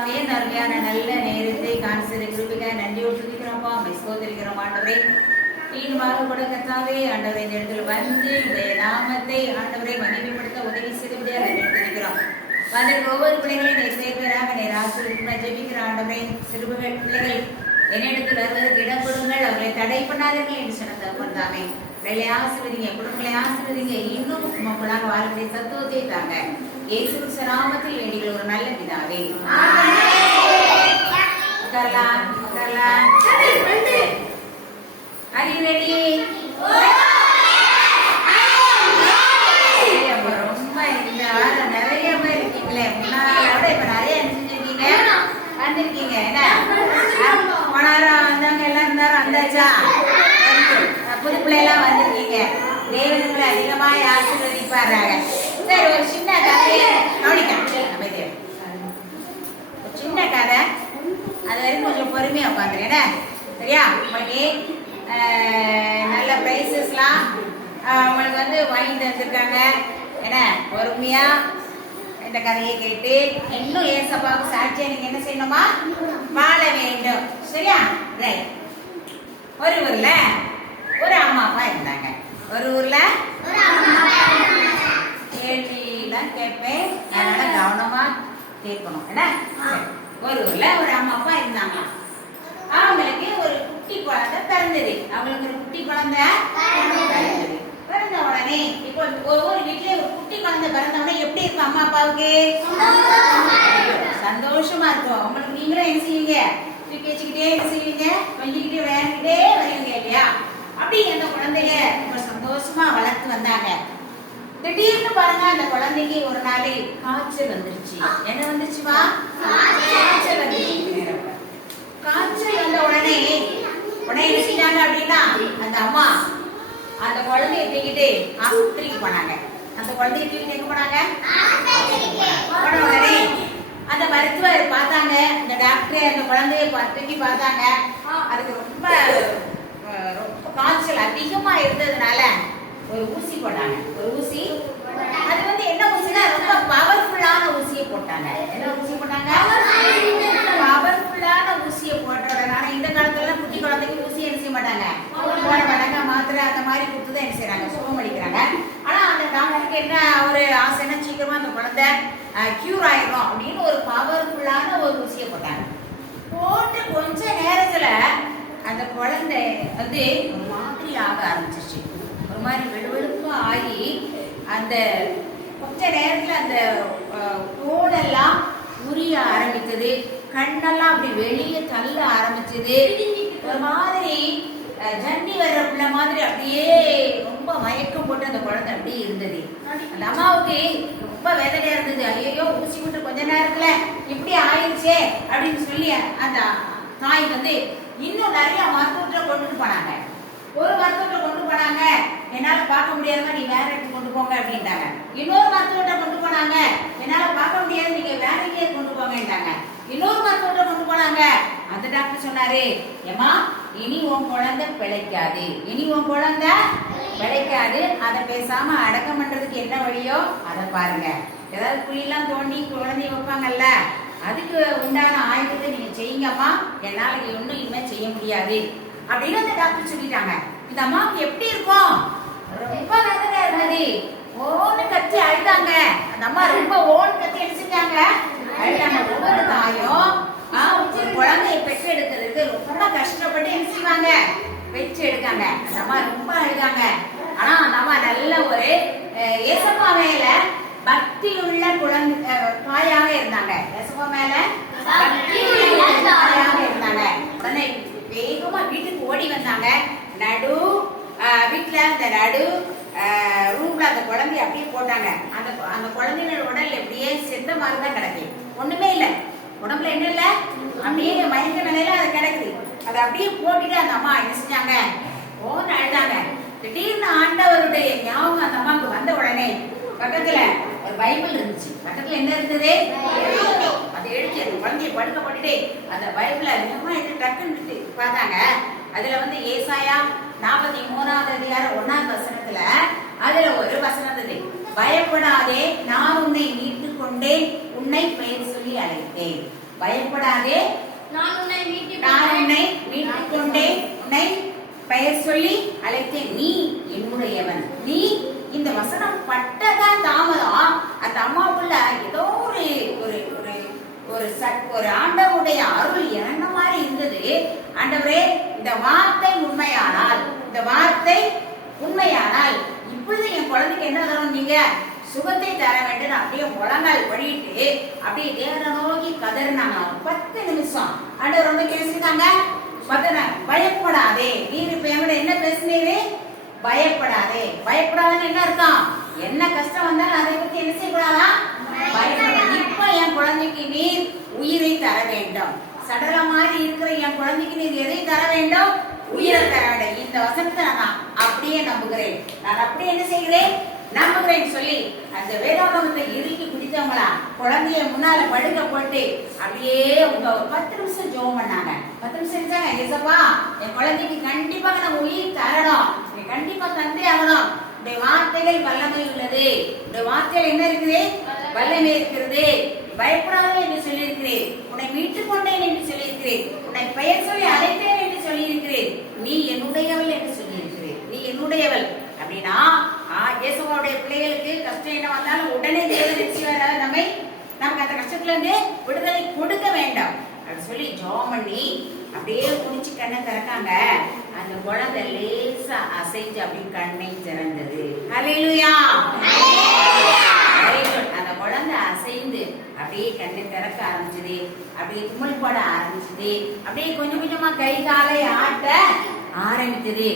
அருமையான நல்ல நேரத்தை காணிச்சதை கிருபிக்க நன்றியோடு துதிக்கிறோம்ப்பா, ஸ்தோத்திரிக்கிறோம் ஆண்டவரே. மீண்டுமாக கூட கர்த்தாவே ஆண்டவரே இந்த இடத்துல வந்து உடைய நாமத்தை ஆண்டவரை மகிமைப்படுத்த உதவி செய்து துதிக்கிறோம். வந்திருக்கிற ஒவ்வொரு பிள்ளைகளையும் நீ சேர்வராக நீர் ஆசீர்வதிக்க ஜெபிக்கிற ஆண்டவரே. சிறுபுகள் பிள்ளைகள் என்னிடத்தில் வருவதற்கு இடம் கொடுங்கள், அவர்களை தடை பண்ணாதீர்கள் என்று சொன்ன தகப்பன்தாமே. பிள்ளைகளை ஆசீர்வதிங்க, குடும்பங்களை ஆசீர்வதிங்க, இன்னும் உங்களாக வாழக்கூடிய சத்துவத்தை தாங்க. இயேசு கிறிஸ்து நாமத்தில் வேண்டிய ஒரு நல்ல பிதாவே. உட்காரலாம் உட்காரலாம். Are you ready? ரொம்ப இந்த வாரம் நிறைய பேர் இருக்கீங்களே, முன்னாடி இப்ப நிறைய நினைச்சிருக்கீங்க வந்திருக்கீங்க. என்ன போனாரம் வந்தாங்க, எல்லாம் இருந்தாரும் வந்தாச்சா? புது பிள்ளைலாம் வந்திருக்கீங்க. தேவனுங்களை அதிகமாக ஆசீர்வதிப்பாராங்க. சரி, ஒரு சின்ன கதையை கவனிக்க. சின்ன கதை, அது வரைக்கும் கொஞ்சம் பொறுமையா உட்காந்துருங்க. சரியா? உங்களுக்கு நல்ல பிரைசஸ்லாம் உங்களுக்கு வந்து வாங்கிட்டு வந்திருக்காங்க. என்ன பொறுமையா இந்த கதையை கேட்டு இன்னும் ஏசப்பாவுக்கு சாட்சியா நீங்க என்ன செய்யணுமா? வாழ வேண்டும். சரியா? ரைட். ஒரு ஊர்ல ஒரு அம்மா அப்பா இருந்தாங்க. ஒரு ஊர்ல கேள்விதான் கேட்பேன், அதனால கவனமா கேட்கணும். என்ன? ஒரு ஊர்ல ஒரு அம்மா அப்பா இருந்தாங்க. அவங்களுக்கு ஒரு குட்டி குழந்தை பிறந்தது. அவங்களுக்கு ஒரு குட்டி குழந்தை பிறந்தது. பிறந்த உடனே இப்போ ஒவ்வொரு வீட்லயும் ஒரு குட்டி குழந்தை பிறந்த உடனே எப்படி இருக்கும்? அம்மா அப்பாவுக்கு சந்தோஷமா இருக்கும். அவங்களுக்கு நீங்களும் என்ன செய்வீங்க? தூக்கி வச்சுக்கிட்டே என்ன செய்வீங்க? கொஞ்சிக்கிட்டே விளையாண்டுக்கிட்டே வருவீங்க இல்லையா? அப்படி அந்த குழந்தைய ரொம்ப சந்தோஷமா வளர்த்து வந்தாங்க. திடீர்னு பாருங்க, அந்த குழந்தைக்கு ஒரு நாளை காய்ச்சல் வந்துருச்சு. என்ன வந்துருச்சுமா? காய்ச்சல் வந்துருச்சு. காய்ச்சல் வந்த உடனே என்ன செஞ்சாங்க அப்படின்னா, அந்த அம்மா அந்த குழந்தைய தூக்கிட்டு ஆஸ்பத்திரிக்கு போனாங்க. அந்த குழந்தைய தூக்கிட்டு எங்க போனாங்க? போன உடனே அந்த மருத்துவர் பார்த்தாங்க, அந்த டாக்டர் அந்த குழந்தைய தூக்கி பார்த்தாங்க. அதுக்கு ரொம்ப காய்ச்சல் அதிகமா இருந்ததுனால ஒரு ஊசி போட்டாங்க. ஒரு ஊசி, அது வந்து என்ன ஊசினா ரொம்ப பவர்ஃபுல்லான ஊசியை போட்டாங்க. என்ன ஊசி போட்டாங்க? பவர்ஃபுல்லான ஊசியை போடுறதுனால இந்த காலத்துல குட்டி குழந்தைக்கு ஊசி என்ன செய்ய மாட்டாங்க, போட மாட்டாங்க. மாத்திரை அந்த மாதிரி கொடுத்துதான் என்ன செய்யறாங்க, சுகம் அளிக்கிறாங்க. ஆனா அந்த டாக்டருக்கு என்ன ஒரு ஆசைன்னா, சீக்கிரமா அந்த குழந்தை கியூர் ஆயிடும் அப்படின்னு ஒரு பவர்ஃபுல்லான ஒரு ஊசியை போட்டாங்க. போட்டு கொஞ்ச நேரத்துல அந்த குழந்தை வந்து ஒரு மாதிரி ஆக ஆரம்பிச்சிருச்சு. ஒரு மாதிரி வெளுவெளுப்பா ஆகி அந்த கொஞ்ச நேரத்துல அந்த தோலெல்லாம் உரிய ஆரம்பித்தது, கண்ணெல்லாம் அப்படி வெளியே தள்ள ஆரம்பிச்சது. ஒரு மாதிரி ஜன்னி வர்ற பிள்ளை மாதிரி அப்படியே ரொம்ப மயக்கம் போட்டு அந்த குழந்தை அப்படியே இருந்தது. அந்த அம்மாவுக்கு ரொம்ப வேதனையா இருந்தது. ஐயோ, ஊசி போட்டு கொஞ்ச நேரத்துல இப்படி ஆயிடுச்சே அப்படின்னு சொல்லி அந்த தாய் வந்து இன்னும் நிறைய மருத்துவத்தை கொண்டுட்டு போனாங்க. ஒரு மருத்துவத்தை கொண்டு போனாங்க, என்னால பார்க்க முடியாதுமா, நீ வேற இடத்துக்கு கொண்டு போங்க அப்படின்ட்டாங்க. இன்னொரு மருத்துவத்தை கொண்டு போனாங்க, என்னால பார்க்க முடியாது, நீங்க வேற எங்கேயே கொண்டு போங்கன்ட்டாங்க. இன்னொரு மருத்துவத்தை கொண்டு போனாங்க. அந்த டாக்டர் சொன்னாரு, ஏமா இனி உன் குழந்தை பிழைக்காது, இனி உன் குழந்தை பிழைக்காது, அதை பேசாம அடக்கம் பண்றதுக்கு என்ன வழியோ அதை பாருங்க. ஏதாவது குழியெல்லாம் தோண்டி குழந்தைய வைப்பாங்கல்ல, அதுக்கு உண்டான ஆயுதத்தை நீங்க செய்யுங்கம்மா, என்னால ஒன்றும் இனிமே செய்ய முடியாது அப்படின்னு அந்த டாக்டர் சொல்லிட்டாங்க. இந்த அம்மாவுக்கு எப்படி இருக்கும்? ரொம்ப வேதனை இருந்தது. ஓன்னு கத்தி அழுதாங்க. அந்த அம்மா ரொம்ப ஓன்னு கத்தி அடிச்சுட்டாங்க, அழுதாங்க. ஒவ்வொரு தாயும் ஒரு குழந்தைய பெற்று எடுக்கிறதுக்கு ரொம்ப கஷ்டப்பட்டு என்ன செய்வாங்க, பெற்று எடுக்காங்க. அந்த அம்மா ரொம்ப அழுதாங்க. ஆனா அந்த அம்மா நல்ல ஒரு ஏசப்பா மேல பக்தி உள்ள குழந்தை தாயாக இருந்தாங்க. ஏசப்பா மேல பக்தி உள்ள தாயாக இருந்தாங்க. உடனே வேகமா வீட்டுக்கு ஓடி வந்தாங்க. நடு வீட்டுல அந்த நடு ரூம்ல அந்த குழந்தைய அப்படியே போட்டாங்க. அந்த குழந்தையோட உடல் எப்படியே செத்த மாதிரி தான் கிடக்கு, ஒண்ணுமே இல்லை, உடம்புல என்ன இல்லை, அப்படியே மயக்க நிலையில அது கிடக்குது. அதை அப்படியே போட்டுட்டு அந்த அம்மா என்ன செஞ்சாங்க, ஓன்னு அழுதாங்க. திடீர்னு ஆண்டவருடைய ஞாபகம் அந்த அம்மாவுக்கு வந்த உடனே பக்கத்துல ஒரு பைபிள் இருந்துச்சு. பக்கத்துல என்ன இருந்தது? அதை எடுத்து அந்த குழந்தைய படுக்க போட்டுட்டு அந்த பைபிள அதிகமா எடுத்து டக்குன்னு பார்த்தாங்க. அதுல வந்து ஏசாயா 43வது அதிகாரம் 1வது வசனத்துல அதுல ஒரு வசனம் இருந்தது, பயப்படாதே, நான் உன்னை மீட்டு கொண்டேன், உன்னை பெயர் சொல்லி அழைத்தேன். பயப்படாதே, நான் உன்னை மீட்டுக் கொண்டேன், உன்னை பெயர் சொல்லி அழைத்தேன், நீ என்னுடையவன். நீ இந்த வசனம் பட்டதான் தாமதம். அந்த அம்மாவுக்குள்ள ஏதோ ஒரு ஒரு ஒரு ஒரு ஒரு ஆண்டவருடைய அருள் இறந்த மாதிரி இருந்தது. ஆண்டவரே, இந்த வார்த்தை உண்மையானால், இந்த வார்த்தை உண்மையானால் இப்பொழுது என் குழந்தைக்கு என்ன தரும், நீங்க சுகத்தை தர வேண்டும். அப்படியே முழங்கால் படிட்டு அப்படியே தேவனை நோக்கி கதறினாங்க. 10 நிமிஷம் ஆண்டவர் வந்து பேசிட்டாங்க. பயப்படாதே, நீர் இப்ப என்கிட்ட என்ன பேசுனீரு? பயப்படாதே. பயப்படாதன்னு என்ன அர்த்தம்? என்ன கஷ்டம் வந்தாலும் அதை பத்தி என்ன செய்யக்கூடாதா? பயப்படாது. இப்ப என் குழந்தைக்கு நீர் உயிரை தர வேண்டும். சடல மாதிரி இருக்கிற என் குழந்தைக்கு நீர் எதை தர வேண்டும்? உயிரை தர வேண்டும். இந்த வசனத்தை நான் அப்படியே நம்புகிறேன். நான் அப்படியே என்ன செய்கிறேன்? நம்புகிறேன் சொல்லி அந்த வேதாகமத்தை இறுக்கி பிடித்தவங்களா குழந்தைய முன்னால படுக்க போட்டு அப்படியே உங்க ஒரு 10 நிமிஷம் ஜெபம் பண்ணாங்க. 10 நிமிஷம் இருந்தாங்க. ஏசப்பா, என் குழந்தைக்கு கண்டிப்பாக நம்ம உயிர் தரணும், நீ கண்டிப்பா தந்தே ஆகணும். உடைய வார்த்தைகள் வல்லமை உள்ளது. உடைய வார்த்தைகள் என்ன இருக்குது? வல்லமை இருக்கிறது. பயப்படாதே என்று சொல்லி இருக்கிறேன். உன்னை மீட்டுக் கொண்டேன் என்று சொல்லி இருக்கிறேன். உன்னை பெயர் சொல்லி அழைத்தேன் என்று சொல்லி இருக்கிறேன். நீ என்னுடையவள் என்று சொல்லி இருக்கிறேன். நீ என்னுடையவள் அப்படின்னா இயேசுவோடைய பிள்ளைகளுக்கு கஷ்டம் என்ன வந்தாலும் உடனே தேவன் நிச்சயம் நமக்கு அந்த கஷ்டத்துல இருந்து விடுதலை கொடுக்க வேண்டாம் அப்படின்னு சொல்லி ஜெபம் பண்ணி அப்படியே குடிச்சு கண்ணை திறக்காங்க. அந்த குழந்தை லேசா அசைஞ்சு அப்படி கண்ணை திறந்தது. ஹல்லேலூயா. அந்த குழந்தை அசைந்து அப்படியே கண்ணை திறக்க ஆரம்பிச்சது. அப்படியே தும்மல் போட ஆரம்பிச்சது. அப்படியே கொஞ்சம் கொஞ்சமா கை காலை ஆட்ட ஆரம்பித்தது.